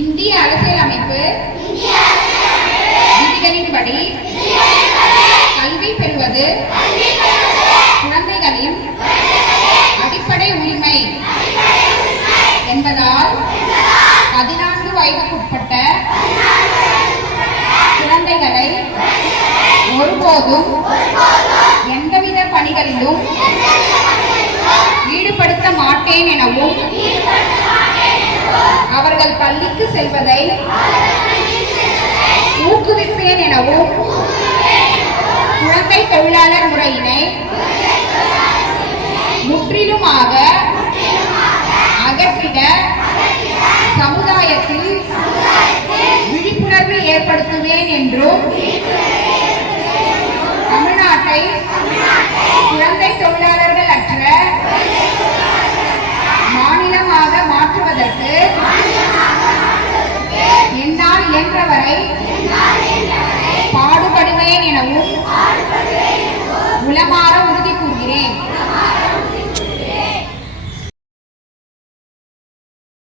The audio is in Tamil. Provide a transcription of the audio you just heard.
இந்திய அரசியலமைப்பு விதிகளின்படி கல்வி பெறுவது குழந்தைகளின் அடிப்படை உரிமை என்பதால் 14 வயதுக்குட்பட்ட குழந்தைகளை ஒருபோதும் எந்தவித பணிகளிலும் ஈடுபடுத்த மாட்டேன் எனவும் அவர்கள் பள்ளிக்கு செல்வதை ஊக்குவிப்பேன் எனவும் குழந்தை தொழிலாளர் முறையினை முற்றிலுமாக அகற்றிட சமுதாயத்தில் விழிப்புணர்வு ஏற்படுத்துவேன் என்றும் தமிழ்நாட்டை குழந்தை தொழிலாளர்கள் அற்ற மாநிலமாக மாற்றுவதற்கு என்னால் இயன்றவரை பாடுபடுவேன் எனவும் உளமாற உறுதி கூறுகிறேன்.